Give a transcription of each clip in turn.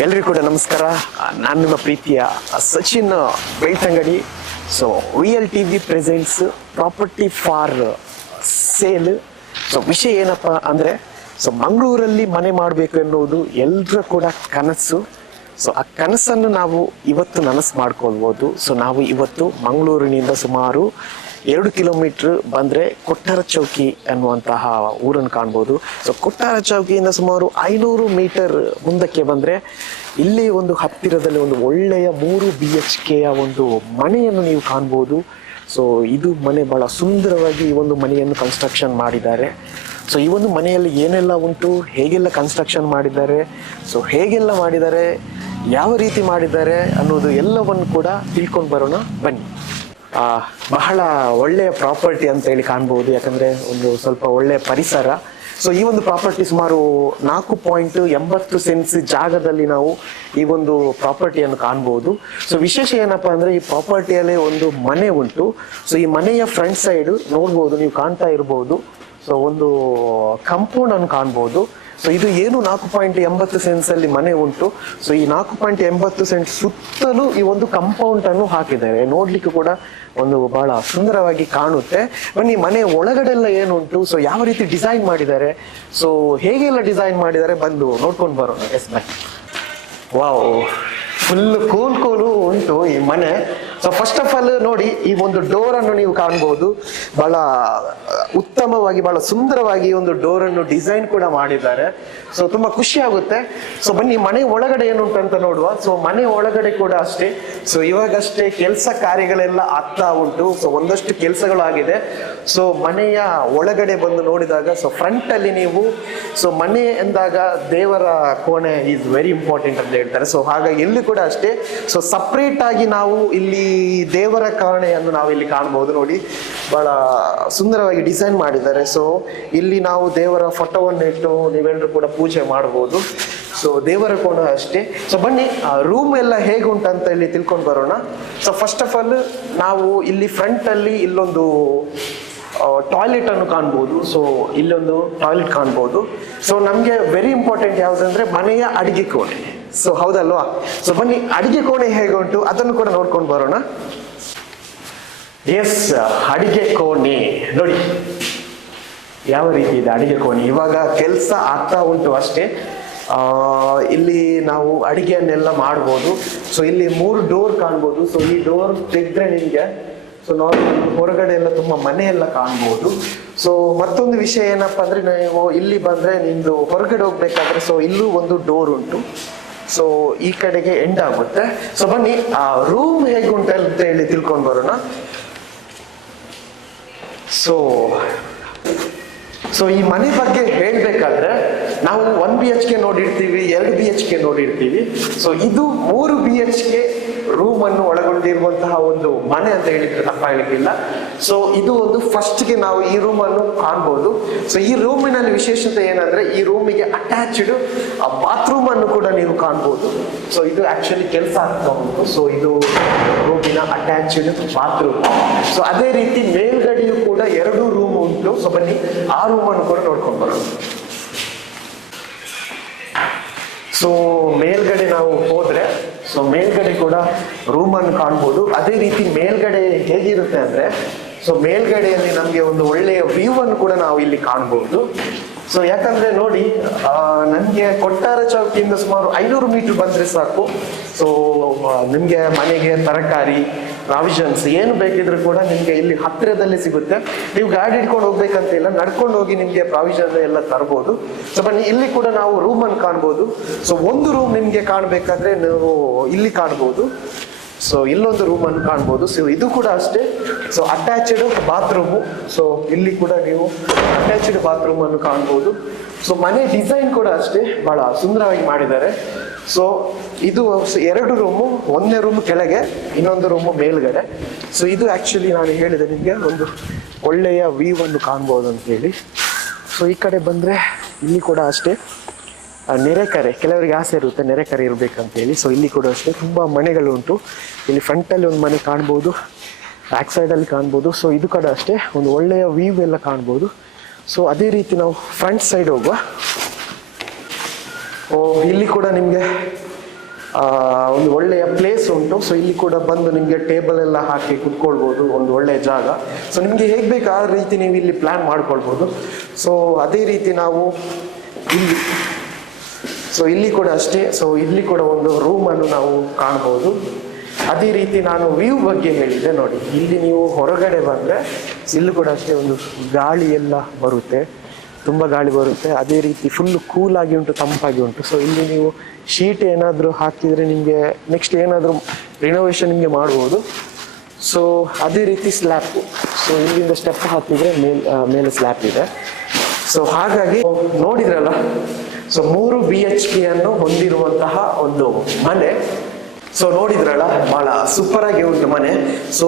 ಎಲ್ರಿಗೂ ಕೂಡ ನಮಸ್ಕಾರ. ನಾನು ನಿಮ್ಮ ಪ್ರೀತಿಯ Sachin Belthangady. So real TV presents property for sale. So ವಿಷಯ ಏನಪ್ಪ ಅಂದರೆ, ಸೊ ಮಂಗಳೂರಲ್ಲಿ ಮನೆ ಮಾಡಬೇಕು ಎನ್ನುವುದು ಎಲ್ಲರ ಕೂಡ ಕನಸು. ಸೊ ಆ ಕನಸನ್ನು ನಾವು ಇವತ್ತು ನನಸು ಮಾಡ್ಕೊಳ್ಬೋದು. ಸೊ ನಾವು ಇವತ್ತು ಮಂಗಳೂರಿನಿಂದ ಸುಮಾರು 2 ಕಿಲೋಮೀಟರ್ ಬಂದರೆ ಕೊಟ್ಟಾರ ಚೌಕಿ ಅನ್ನುವಂತಹ ಊರನ್ನು ಕಾಣ್ಬೋದು. ಸೊ ಕೊಟ್ಟಾರ ಚೌಕಿಯಿಂದ ಸುಮಾರು 500 ಮೀಟರ್ ಮುಂದಕ್ಕೆ ಬಂದರೆ ಇಲ್ಲಿ ಒಂದು ಹತ್ತಿರದಲ್ಲಿ ಒಂದು ಒಳ್ಳೆಯ 3 BHK ಒಂದು ಮನೆಯನ್ನು ನೀವು ಕಾಣ್ಬೋದು. ಸೊ ಇದು ಮನೆ ಬಹಳ ಸುಂದರವಾಗಿ ಈ ಒಂದು ಮನೆಯನ್ನು ಕನ್ಸ್ಟ್ರಕ್ಷನ್ ಮಾಡಿದ್ದಾರೆ. ಸೊ ಈ ಒಂದು ಮನೆಯಲ್ಲಿ ಏನೆಲ್ಲ ಉಂಟು, ಹೇಗೆಲ್ಲ ಕನ್ಸ್ಟ್ರಕ್ಷನ್ ಮಾಡಿದ್ದಾರೆ, ಸೊ ಹೇಗೆಲ್ಲ ಮಾಡಿದ್ದಾರೆ, ಯಾವ ರೀತಿ ಮಾಡಿದ್ದಾರೆ ಅನ್ನೋದು ಎಲ್ಲವನ್ನು ಕೂಡ ತಿಳ್ಕೊಂಡು ಬರೋಣ ಬನ್ನಿ. ಬಹಳ ಒಳ್ಳೆಯ ಪ್ರಾಪರ್ಟಿ ಅಂತ ಹೇಳಿ ಕಾಣ್ಬೋದು, ಯಾಕಂದರೆ ಒಂದು ಸ್ವಲ್ಪ ಒಳ್ಳೆಯ ಪರಿಸರ. ಸೊ ಈ ಒಂದು ಪ್ರಾಪರ್ಟಿ ಸುಮಾರು 4.80 ಸೆಂಟ್ಸ್ ಜಾಗದಲ್ಲಿ ನಾವು ಈ ಒಂದು ಪ್ರಾಪರ್ಟಿಯನ್ನು ಕಾಣ್ಬೋದು. ಸೊ ವಿಶೇಷ ಏನಪ್ಪ ಅಂದರೆ, ಈ ಪ್ರಾಪರ್ಟಿಯಲ್ಲಿ ಒಂದು ಮನೆ ಉಂಟು. ಸೊ ಈ ಮನೆಯ ಫ್ರಂಟ್ ಸೈಡ್ ನೋಡ್ಬೋದು, ನೀವು ಕಾಣ್ತಾ ಇರ್ಬೋದು. ಸೊ ಒಂದು ಕಾಂಪೌಂಡ್ ಅನ್ನು ಕಾಣ್ಬೋದು. ಸೊ ಇದು ಏನು 4.80 ಸೆಂಟ್ಸ್ ಅಲ್ಲಿ ಮನೆ ಉಂಟು. ಸೊ ಈ 4.80 ಸೆಂಟ್ಸ್ ಸುತ್ತಲೂ ಈ ಒಂದು ಕಾಂಪೌಂಡ್ ಅನ್ನು ಹಾಕಿದ್ದಾರೆ. ನೋಡ್ಲಿಕ್ಕೆ ಕೂಡ ಒಂದು ಬಹಳ ಸುಂದರವಾಗಿ ಕಾಣುತ್ತೆ. ಬನ್ನಿ, ಮನೆ ಒಳಗಡೆ ಎಲ್ಲ ಏನುಂಟು, ಸೊ ಯಾವ ರೀತಿ ಡಿಸೈನ್ ಮಾಡಿದ್ದಾರೆ, ಸೊ ಹೇಗೆಲ್ಲ ಡಿಸೈನ್ ಮಾಡಿದ್ದಾರೆ ಬಂದು ನೋಡ್ಕೊಂಡು ಬರೋಣ. Yes bye. Wow, full cool ಉಂಟು ಈ ಮನೆ. ಸೊ ಫಸ್ಟ್ ಆಫ್ ಆಲ್ ನೋಡಿ, ಈ ಒಂದು ಡೋರ್ ಅನ್ನು ನೀವು ಕಾಣ್ಬೋದು. ಬಹಳ ಉತ್ತಮವಾಗಿ, ಬಹಳ ಸುಂದರವಾಗಿ ಈ ಒಂದು ಡೋರ್ ಅನ್ನು ಡಿಸೈನ್ ಕೂಡ ಮಾಡಿದ್ದಾರೆ. ಸೊ ತುಂಬಾ ಖುಷಿ ಆಗುತ್ತೆ. ಸೊ ಬನ್ನಿ, ಮನೆ ಒಳಗಡೆ ಏನುಂಟು ಅಂತ ನೋಡುವ. ಸೊ ಮನೆ ಒಳಗಡೆ ಕೂಡ ಅಷ್ಟೇ. ಸೊ ಇವಾಗಷ್ಟೇ ಕೆಲಸ ಕಾರ್ಯಗಳೆಲ್ಲ ಆಗ್ತಾ ಉಂಟು. ಸೊ ಒಂದಷ್ಟು ಕೆಲಸಗಳು ಆಗಿದೆ. ಸೊ ಮನೆಯ ಒಳಗಡೆ ಬಂದು ನೋಡಿದಾಗ, ಸೊ ಫ್ರಂಟ್ ಅಲ್ಲಿ ನೀವು, ಸೊ ಮನೆ ಎಂದಾಗ ದೇವರ ಕೋಣೆ ಈಸ್ ವೆರಿ ಇಂಪಾರ್ಟೆಂಟ್ ಅಂತ ಹೇಳ್ತಾರೆ. ಸೊ ಹಾಗಾಗಿ ಇಲ್ಲಿ ಕೂಡ ಅಷ್ಟೇ. ಸೊ ಸಪ್ರೇಟ್ ಆಗಿ ನಾವು ಇಲ್ಲಿ ದೇವರ ಕೋಣೆಯನ್ನು ನಾವು ಇಲ್ಲಿ ಕಾಣಬಹುದು. ನೋಡಿ, ಬಹಳ ಸುಂದರವಾಗಿ ಡಿಸೈನ್ ಮಾಡಿದ್ದಾರೆ. ಸೊ ಇಲ್ಲಿ ನಾವು ದೇವರ ಫೋಟೋವನ್ನು ಇಟ್ಟು ನೀವೆಲ್ಲರೂ ಕೂಡ ಪೂಜೆ ಮಾಡಬಹುದು. ಸೊ ದೇವರ ಕೋಣ ಅಷ್ಟೇ. ಸೊ ಬನ್ನಿ, ರೂಮ್ ಎಲ್ಲ ಹೇಗುಂಟಂತ ಇಲ್ಲಿ ತಿಳ್ಕೊಂಡು ಬರೋಣ. ಸೊ ಫಸ್ಟ್ ಆಫ್ ಆಲ್ ನಾವು ಇಲ್ಲಿ ಫ್ರಂಟ್ ಅಲ್ಲಿ ಇಲ್ಲೊಂದು ಟಾಯ್ಲೆಟ್ ಅನ್ನು ಕಾಣ್ಬೋದು. ಸೊ ಇಲ್ಲೊಂದು ಟಾಯ್ಲೆಟ್ ಕಾಣ್ಬೋದು. ಸೊ ನಮ್ಗೆ ವೆರಿ ಇಂಪಾರ್ಟೆಂಟ್ ಯಾವುದಂದ್ರೆ ಮನೆಯ ಅಡಿಗೆ ಕೋಣೆ. ಸೊ ಹೌದಲ್ವಾ? ಸೊ ಬನ್ನಿ, ಅಡಿಗೆ ಕೋಣೆ ಹೇಗೆ ಉಂಟು ಅದನ್ನು ಕೂಡ ನೋಡ್ಕೊಂಡು ಬರೋಣ. ಎಸ್, ಅಡಿಗೆ ಕೋಣೆ ನೋಡಿ ಯಾವ ರೀತಿ ಇದೆ ಅಡಿಗೆ ಕೋಣೆ. ಇವಾಗ ಕೆಲಸ ಆಗ್ತಾ ಉಂಟು ಅಷ್ಟೇ. ಇಲ್ಲಿ ನಾವು ಅಡಿಗೆಯನ್ನೆಲ್ಲ ಮಾಡ್ಬೋದು. ಸೊ ಇಲ್ಲಿ 3 ಡೋರ್ ಕಾಣ್ಬೋದು. ಸೊ ಈ ಡೋರ್ ತೆಗೆದ್ರೆ ನಿಮ್ಗೆ ಸೊ ನಾರ್ಮಲ್ ಹೊರಗಡೆ ಎಲ್ಲ ತುಂಬಾ ಮನೆ ಎಲ್ಲ ಕಾಣ್ಬೋದು. ಸೊ ಮತ್ತೊಂದು ವಿಷಯ ಏನಪ್ಪಾ ಅಂದ್ರೆ, ನೀವು ಇಲ್ಲಿ ಬಂದ್ರೆ ನಿಮ್ದು ಹೊರಗಡೆ ಹೋಗ್ಬೇಕಾದ್ರೆ ಸೊ ಇಲ್ಲೂ ಒಂದು ಡೋರ್ ಉಂಟು. ಸೊ ಈ ಕಡೆಗೆ ಎಂಡ್ ಆಗುತ್ತೆ. ಸೊ ಬನ್ನಿ, ಆ ರೂಮ್ ಹೇಗುಂಟ ಅಂತ ಹೇಳಿ ತಿಳ್ಕೊಂಡು ಬರೋಣ. ಸೊ ಈ ಮನೆ ಬಗ್ಗೆ ಹೇಳ್ಬೇಕಾದ್ರೆ ನಾವು 1 BHK ನೋಡಿರ್ತೀವಿ, 2 BHK ನೋಡಿರ್ತೀವಿ. ಸೊ ಇದು 3 BHK ರೂಮ್ ಅನ್ನು ಒಳಗೊಂಡಿರುವಂತಹ ಒಂದು ಮನೆ ಅಂತ ಹೇಳಿದ್ರೆ ತಪ್ಪಾಗಲಿಕ್ಕಿಲ್ಲ. ಸೊ ಇದು ಒಂದು ಫಸ್ಟ್ಗೆ ನಾವು ಈ ರೂಮ್ ಅನ್ನು ಕಾಣ್ಬೋದು. ಸೊ ಈ ರೂಮಿನಲ್ಲಿ ವಿಶೇಷತೆ ಏನಂದ್ರೆ, ಈ ರೂಮಿಗೆ ಅಟ್ಯಾಚ್ಡ್ ಬಾತ್ರೂಮ್ ಅನ್ನು ಕೂಡ ನೀವು ಕಾಣ್ಬೋದು. ಸೊ ಇದು ಆಕ್ಚುಲಿ ಕೆಲಸ ಆಗ್ತಾ ಉಂಟು. ಸೊ ಇದು ರೂಮಿನ ಅಟ್ಯಾಚ್ಡ್ ಬಾತ್ರೂಮ್. ಸೊ ಅದೇ ರೀತಿ ಮೇಲ್ಗಡೆಯೂ ಕೂಡ 2 ರೂಮ್ ಉಂಟು. ಸೊ ಬನ್ನಿ, ಆ ರೂಮ್ ಅನ್ನು ಕೂಡ ನೋಡ್ಕೊಂಡು ಬರೋಣ. ಸೊ ಮೇಲ್ಗಡೆ ನಾವು ಹೋದ್ರೆ, ಸೊ ಮೇಲ್ಗಡೆ ಕೂಡ ರೂಮ್ ಅನ್ನು ಕಾಣ್ಬೋದು. ಅದೇ ರೀತಿ ಮೇಲ್ಗಡೆ ಹೇಗಿರುತ್ತೆ ಅಂದ್ರೆ, ಸೊ ಮೇಲ್ಗಡೆಯಲ್ಲಿ ನಮ್ಗೆ ಒಂದು ಒಳ್ಳೆಯ ವ್ಯೂ ಅನ್ನು ಕೂಡ ನಾವು ಇಲ್ಲಿ ಕಾಣ್ಬೋದು. ಸೊ ಯಾಕಂದ್ರೆ ನೋಡಿ, ನನ್ಗೆ ಕೊಟ್ಟಾರ ಚೌಕಿಯಿಂದ ಸುಮಾರು 500 ಮೀಟರ್ ಬಂದ್ರೆ ಸಾಕು. ಸೊ ನಿಮ್ಗೆ ಮನೆಗೆ ತರಕಾರಿ, ಪ್ರಾವಿಷನ್ಸ್ ಏನು ಬೇಕಿದ್ರು ಕೂಡ ನಿಮ್ಗೆ ಇಲ್ಲಿ ಹತ್ತಿರದಲ್ಲೇ ಸಿಗುತ್ತೆ. ನೀವು ಗಾಡಿ ಇಟ್ಕೊಂಡು ಹೋಗ್ಬೇಕಂತ ಇಲ್ಲ, ನಡ್ಕೊಂಡು ಹೋಗಿ ನಿಮ್ಗೆ ಪ್ರಾವಿಷನ್ ಎಲ್ಲ ತರಬಹುದು. ಸೊ ಬನ್ನಿ, ಇಲ್ಲಿ ಕೂಡ ನಾವು ರೂಮ್ ಅನ್ನು ಕಾಣ್ಬೋದು. ಸೊ ಒಂದು ರೂಮ್ ನಿಮ್ಗೆ ಕಾಣ್ಬೇಕಾದ್ರೆ ನೀವು ಇಲ್ಲಿ ಕಾಣ್ಬೋದು. ಸೊ ಇಲ್ಲೊಂದು ರೂಮ್ ಅನ್ನು ಕಾಣ್ಬೋದು. ಸೊ ಇದು ಕೂಡ ಅಷ್ಟೇ. So attached bathroom. ಸೊ ಇಲ್ಲಿ ಕೂಡ ನೀವು ಅಟ್ಯಾಚ್ಡ್ ಬಾತ್ರೂಮ್ ಅನ್ನು ಕಾಣ್ಬೋದು. ಸೊ ಮನೆ ಡಿಸೈನ್ ಕೂಡ ಅಷ್ಟೇ, ಬಹಳ ಸುಂದರವಾಗಿ ಮಾಡಿದ್ದಾರೆ. ಸೊ ಇದು 2 ರೂಮು, ಒಂದೇ ರೂಮ್ ಕೆಳಗೆ, ಇನ್ನೊಂದು ರೂಮು ಮೇಲ್ಗಡೆ. ಸೊ ಇದು ಆಕ್ಚುಲಿ ನಾನು ಹೇಳಿದೆ ನಿಮಗೆ ಒಂದು ಒಳ್ಳೆಯ ವ್ಯೂ ಅನ್ನು ಕಾಣ್ಬೋದು ಅಂತ ಹೇಳಿ. ಸೊ ಈ ಕಡೆ ಬಂದ್ರೆ ಇಲ್ಲಿ ಕೂಡ ಅಷ್ಟೇ ನೆರೆಕರೆ, ಕೆಲವರಿಗೆ ಆಸೆ ಇರುತ್ತೆ ನೆರೆಕರೆ ಇರ್ಬೇಕಂತ ಹೇಳಿ. ಸೊ ಇಲ್ಲಿ ಕೂಡ ಅಷ್ಟೇ ತುಂಬಾ ಮನೆಗಳು ಉಂಟು. ಇಲ್ಲಿ ಫ್ರಂಟ್ ಅಲ್ಲಿ ಒಂದು ಮನೆ ಕಾಣ್ಬೋದು, ಬ್ಯಾಕ್ ಸೈಡ್ ಅಲ್ಲಿ ಕಾಣ್ಬೋದು. ಸೊ ಇದು ಕಡೆ ಅಷ್ಟೇ ಒಂದು ಒಳ್ಳೆಯ ವ್ಯೂ ಎಲ್ಲ ಕಾಣ್ಬೋದು. ಸೊ ಅದೇ ರೀತಿ ನಾವು ಫ್ರಂಟ್ ಸೈಡ್ ಹೋಗುವ. ಇಲ್ಲಿ ಕೂಡ ನಿಮಗೆ ಒಂದು ಒಳ್ಳೆಯ ಪ್ಲೇಸ್ ಉಂಟು. ಸೊ ಇಲ್ಲಿ ಕೂಡ ಬಂದು ನಿಮಗೆ ಟೇಬಲ್ ಎಲ್ಲ ಹಾಕಿ ಕುತ್ಕೊಳ್ಬೋದು, ಒಂದು ಒಳ್ಳೆಯ ಜಾಗ. ಸೊ ನಿಮಗೆ ಹೇಗೆ ಬೇಕು ಆ ರೀತಿ ನೀವು ಇಲ್ಲಿ ಪ್ಲಾನ್ ಮಾಡ್ಕೊಳ್ಬೋದು. ಸೊ ಅದೇ ರೀತಿ ನಾವು ಇಲ್ಲಿ ಕೂಡ ಅಷ್ಟೇ. ಸೊ ಇಲ್ಲಿ ಕೂಡ ಒಂದು ರೂಮನ್ನು ನಾವು ಕಾಣ್ಬೋದು. ಅದೇ ರೀತಿ ನಾನು ವ್ಯೂ ಬಗ್ಗೆ ಹೇಳಿದ್ದೆ ನೋಡಿ, ಇಲ್ಲಿ ನೀವು ಹೊರಗಡೆ ಬಂದರೆ ಇಲ್ಲೂ ಕೂಡ ಅಷ್ಟೇ ಒಂದು ಗಾಳಿ ಎಲ್ಲ ಬರುತ್ತೆ, ತುಂಬ ಗಾಳಿ ಬರುತ್ತೆ. ಅದೇ ರೀತಿ ಫುಲ್ಲು ಕೂಲಾಗಿ ಉಂಟು, ತಂಪಾಗಿ ಉಂಟು. ಸೊ ಇಲ್ಲಿ ನೀವು ಶೀಟ್ ಏನಾದರೂ ಹಾಕಿದರೆ ನಿಮಗೆ ನೆಕ್ಸ್ಟ್ ಏನಾದರೂ ರಿನೋವೇಷನ್ ನಿಮಗೆ ಮಾಡ್ಬೋದು. ಸೊ ಅದೇ ರೀತಿ ಸ್ಲ್ಯಾಪು, ಸೊ ಇಲ್ಲಿಂದ ಸ್ಟೆಪ್ ಹಾಕಿದರೆ ಮೇಲೆ ಸ್ಲ್ಯಾಪ್ ಇದೆ. ಸೊ ಹಾಗಾಗಿ ನೋಡಿದ್ರಲ್ಲ, ಸೊ 3 BHK ಅನ್ನು ಹೊಂದಿರುವಂತಹ ಒಂದು ಮನೆ. ಸೊ ನೋಡಿದ್ರಲ್ಲ, ಬಹಳ ಸೂಪರ್ ಆಗಿ ಉಂಟು ಮನೆ. ಸೊ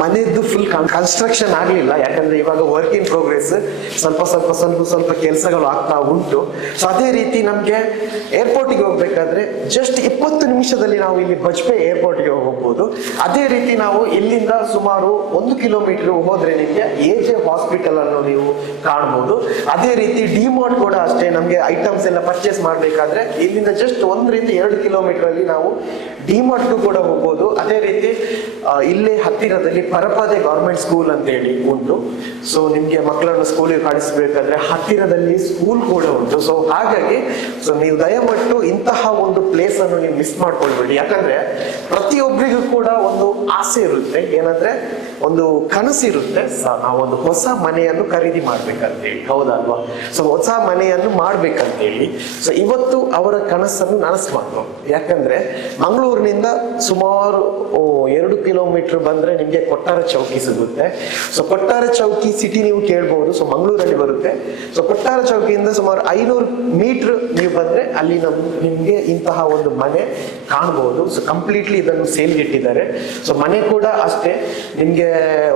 ಮನೆಯದ್ದು ಫುಲ್ ಕನ್ಸ್ಟ್ರಕ್ಷನ್ ಆಗಲಿಲ್ಲ, ಯಾಕಂದ್ರೆ ಇವಾಗ ವರ್ಕ್ ಇನ್ ಪ್ರೋಗ್ರೆಸ್, ಸ್ವಲ್ಪ ಕೆಲಸಗಳು ಆಗ್ತಾ ಉಂಟು. ಸೊ ಅದೇ ರೀತಿ ನಮಗೆ ಏರ್ಪೋರ್ಟಿಗೆ ಹೋಗ್ಬೇಕಾದ್ರೆ ಜಸ್ಟ್ 20 ನಿಮಿಷದಲ್ಲಿ ನಾವು ಇಲ್ಲಿ ಬಜ್ಪೆ ಏರ್ಪೋರ್ಟ್ಗೆ ಹೋಗ್ಬೋದು. ಅದೇ ರೀತಿ ನಾವು ಇಲ್ಲಿಂದ ಸುಮಾರು 1 ಕಿಲೋಮೀಟರ್ ಹೋದ್ರೆ ನಿಮಗೆ AJ ಹಾಸ್ಪಿಟಲ್ ಅನ್ನು ನೀವು ಕಾಣ್ಬೋದು. ಅದೇ ರೀತಿ ಡಿಮಾರ್ಟ್ ಕೂಡ ಅಷ್ಟೇ, ನಮಗೆ ಐಟಮ್ಸ್ ಎಲ್ಲ ಪರ್ಚೇಸ್ ಮಾಡಬೇಕಾದ್ರೆ ಇಲ್ಲಿಂದ ಜಸ್ಟ್ 1-2 ಕಿಲೋಮೀಟರ್ ಅಲ್ಲಿ ನಾವು ಡಿಮಾರ್ಟ್ಗೂ ಕೂಡ ಹೋಗ್ಬೋದು. ಅದೇ ರೀತಿ ಇಲ್ಲೇ ಹತ್ತಿರದಲ್ಲಿ ಪರಪದೆ ಗೌರ್ಮೆಂಟ್ ಸ್ಕೂಲ್ ಅಂತ ಹೇಳಿ ಉಂಟು. ಸೊ ನಿಮ್ಗೆ ಮಕ್ಕಳನ್ನು ಸ್ಕೂಲಿಗೆ ಕಳಿಸ್ಬೇಕಾದ್ರೆ ಹತ್ತಿರದಲ್ಲಿ ಸ್ಕೂಲ್ ಕೂಡ ಉಂಟು. ಸೊ ಹಾಗಾಗಿ ನೀವು ದಯವಿಟ್ಟು ಇಂತಹ ಒಂದು ಪ್ಲೇಸ್ ಅನ್ನು ನೀವು ಮಿಸ್ ಮಾಡ್ಕೊಳ್ಬೇಡಿ. ಯಾಕಂದ್ರೆ ಪ್ರತಿಯೊಬ್ಬರಿಗೂ ಕೂಡ ಒಂದು ಆಸೆ ಇರುತ್ತೆ, ಏನಂದ್ರೆ ಒಂದು ಕನಸಿರುತ್ತೆ, ನಾವೊಂದು ಹೊಸ ಮನೆಯನ್ನು ಖರೀದಿ ಮಾಡ್ಬೇಕಂತೇಳಿ, ಹೌದಲ್ವಾ? ಸೊ ಹೊಸ ಮನೆಯನ್ನು ಮಾಡ್ಬೇಕಂತೇಳಿ. ಸೊ ಇವತ್ತು ಅವರ ಕನಸನ್ನು ನನಸು ಮಾಡ್ಬೋದು. ಯಾಕಂದ್ರೆ ಮಂಗಳೂರಿನಿಂದ ಸುಮಾರು 2 ಕಿಲೋಮೀಟರ್ ಬಂದ್ರೆ ನಿಮ್ಗೆ ಕೊಟ್ಟಾರ ಚೌಕಿ ಸಿಗುತ್ತೆ. ಸೊ ಕೊಟ್ಟಾರ ಚೌಕಿ ಸಿಟಿ ನೀವು ಕೇಳ್ಬಹುದು, ಸೊ ಮಂಗಳೂರಲ್ಲಿ ಬರುತ್ತೆ. ಸೊ ಕೊಟ್ಟಾರ ಚೌಕಿಯಿಂದ ಸುಮಾರು 500 ಮೀಟರ್ ನೀವು ಬಂದ್ರೆ ಅಲ್ಲಿ ನಿಮ್ಗೆ ಇಂತಹ ಒಂದು ಮನೆ ಕಾಣಬಹುದು. ಸೊ ಕಂಪ್ಲೀಟ್ಲಿ ಇದನ್ನು ಸೇಲ್ಗೆ ಇಟ್ಟಿದ್ದಾರೆ. ಸೊ ಮನೆ ಕೂಡ ಅಷ್ಟೇ, ನಿಮ್ಗೆ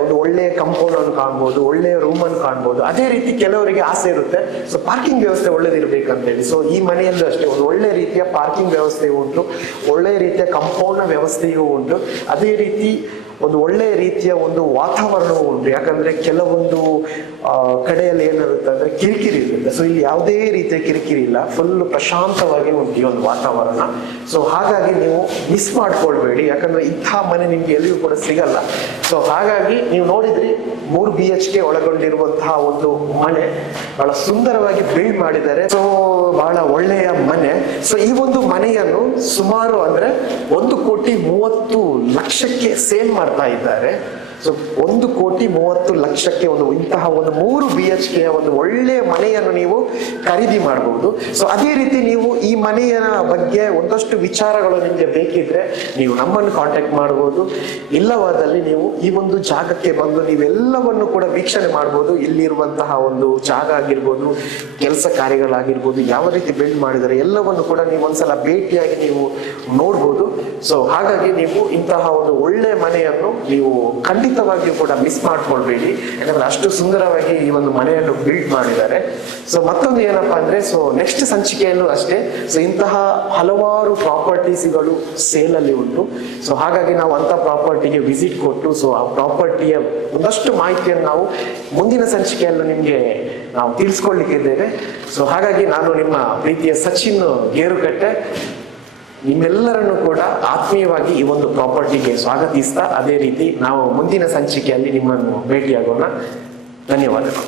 ಒಂದು ಒಳ್ಳೆಯ ಕಾಂಪೌಂಡ್ ಅನ್ನು ಕಾಣ್ಬೋದು, ಒಳ್ಳೆಯ ರೂಮ್ ಅನ್ನು ಕಾಣ್ಬೋದು. ಅದೇ ರೀತಿ ಕೆಲವರಿಗೆ ಆಸೆ ಇರುತ್ತೆ, ಸೊ ಪಾರ್ಕಿಂಗ್ ವ್ಯವಸ್ಥೆ ಒಳ್ಳೇದಿರ್ಬೇಕಂತೇಳಿ. ಸೊ ಈ ಮನೆಯಲ್ಲೂ ಅಷ್ಟೇ ಒಂದು ಒಳ್ಳೆ ರೀತಿಯ ಪಾರ್ಕಿಂಗ್ ವ್ಯವಸ್ಥೆ ಉಂಟು, ಒಳ್ಳೆ ರೀತಿಯ ಕಾಂಪೌಂಡ್ ವ್ಯವಸ್ಥೆಯೂ ಉಂಟು. ಅದೇ ರೀತಿ ಒಂದು ಒಳ್ಳೆಯ ರೀತಿಯ ಒಂದು ವಾತಾವರಣವೂ ಉಂಟು. ಯಾಕಂದ್ರೆ ಕೆಲವೊಂದು ಕಡೆಯಲ್ಲಿ ಏನಿರುತ್ತೆ ಅಂದ್ರೆ ಕಿರಿಕಿರಿ ಇರುತ್ತೆ. ಸೊ ಇಲ್ಲಿ ಯಾವುದೇ ರೀತಿಯ ಕಿರಿಕಿರಿ ಇಲ್ಲ, ಫುಲ್ ಪ್ರಶಾಂತವಾಗಿ ಉಂಟು ಈ ಒಂದು ವಾತಾವರಣ. ಸೊ ಹಾಗಾಗಿ ನೀವು ಮಿಸ್ ಮಾಡ್ಕೊಳ್ಬೇಡಿ, ಯಾಕಂದ್ರೆ ಇಂಥ ಮನೆ ನಿಮ್ಗೆ ಎಲ್ಲಿಯೂ ಕೂಡ ಸಿಗಲ್ಲ. ಸೊ ಹಾಗಾಗಿ ನೀವು ನೋಡಿದ್ರಿ 3 BHK ಒಳಗೊಂಡಿರುವಂತಹ ಒಂದು ಮನೆ ಬಹಳ ಸುಂದರವಾಗಿ ಬಿಲ್ಡ್ ಮಾಡಿದ್ದಾರೆ. ಸೊ ಬಹಳ ಒಳ್ಳೆಯ ಮನೆ. ಸೊ ಈ ಒಂದು ಮನೆಯನ್ನು ಸುಮಾರು ಅಂದ್ರೆ 1,30,30,00,000ಕ್ಕೆ ಸೇಲ್ ಮಾಡ್ತಾ ಇದ್ದಾರೆ. ಸೊ 1,30,30,00,000ಕ್ಕೆ ಇಂತಹ ಒಂದು 3 BHK ಒಂದು ಒಳ್ಳೆಯ ಮನೆಯನ್ನು ನೀವು ಖರೀದಿ ಮಾಡಬಹುದು. ಸೊ ಅದೇ ರೀತಿ ನೀವು ಈ ಮನೆಯ ಬಗ್ಗೆ ಒಂದಷ್ಟು ವಿಚಾರಗಳು ನಿಮಗೆ ಬೇಕಿದ್ರೆ ನೀವು ನಮ್ಮನ್ನು ಕಾಂಟ್ಯಾಕ್ಟ್ ಮಾಡಬಹುದು. ಇಲ್ಲವಾದಲ್ಲಿ ನೀವು ಈ ಒಂದು ಜಾಗಕ್ಕೆ ಬಂದು ನೀವೆಲ್ಲವನ್ನು ಕೂಡ ವೀಕ್ಷಣೆ ಮಾಡಬಹುದು. ಇಲ್ಲಿರುವಂತಹ ಒಂದು ಜಾಗ ಆಗಿರ್ಬೋದು, ಕೆಲಸ ಕಾರ್ಯಗಳಾಗಿರ್ಬೋದು, ಯಾವ ರೀತಿ ಬಿಲ್ಡ್ ಮಾಡಿದರೆ ಎಲ್ಲವನ್ನು ಕೂಡ ನೀವು ಒಂದ್ಸಲ ಭೇಟಿಯಾಗಿ ನೀವು ನೋಡ್ಬೋದು. ಸೊ ಹಾಗಾಗಿ ನೀವು ಇಂತಹ ಒಂದು ಒಳ್ಳೆಯ ಮನೆಯನ್ನು ನೀವು ಖಂಡಿತವಾಗಿಯೂ ಕೂಡ ಮಿಸ್ ಮಾಡ್ಕೊಳ್ಬೇಡಿ, ಯಾಕಂದ್ರೆ ಅಷ್ಟು ಸುಂದರವಾಗಿ ಈ ಒಂದು ಮನೆಯನ್ನು ಬಿಲ್ಡ್ ಮಾಡಿದ್ದಾರೆ. ಸೊ ಮತ್ತೊಂದು ಏನಪ್ಪಾ ಅಂದ್ರೆ, ಸೊ ನೆಕ್ಸ್ಟ್ ಸಂಚಿಕೆಯಲ್ಲೂ ಅಷ್ಟೇ, ಸೊ ಇಂತಹ ಹಲವಾರು ಪ್ರಾಪರ್ಟೀಸ್ಗಳು ಸೇಲ್ ಅಲ್ಲಿ ಉಂಟು. ಸೊ ಹಾಗಾಗಿ ನಾವು ಅಂತ ಪ್ರಾಪರ್ಟಿಗೆ ವಿಸಿಟ್ ಕೊಟ್ಟು ಸೊ ಆ ಪ್ರಾಪರ್ಟಿಯ ಒಂದಷ್ಟು ಮಾಹಿತಿಯನ್ನು ನಾವು ಮುಂದಿನ ಸಂಚಿಕೆಯಲ್ಲೂ ನಿಮ್ಗೆ ನಾವು ತಿಳಿಸ್ಕೊಳ್ಲಿಕ್ಕಿದ್ದೇವೆ. ಸೊ ಹಾಗಾಗಿ ನಾನು ನಿಮ್ಮ ಪ್ರೀತಿಯ ಸಚಿನ್ ಗೇರುಕಟ್ಟೆ ನಿಮ್ಮೆಲ್ಲರನ್ನು ಕೂಡ ಆತ್ಮೀಯವಾಗಿ ಈ ಒಂದು ಪ್ರಾಪರ್ಟಿಗೆ ಸ್ವಾಗತಿಸ್ತಾ, ಅದೇ ರೀತಿ ನಾವು ಮುಂದಿನ ಸಂಚಿಕೆಯಲ್ಲಿ ನಿಮ್ಮನ್ನು ಭೇಟಿಯಾಗೋಣ. ಧನ್ಯವಾದಗಳು.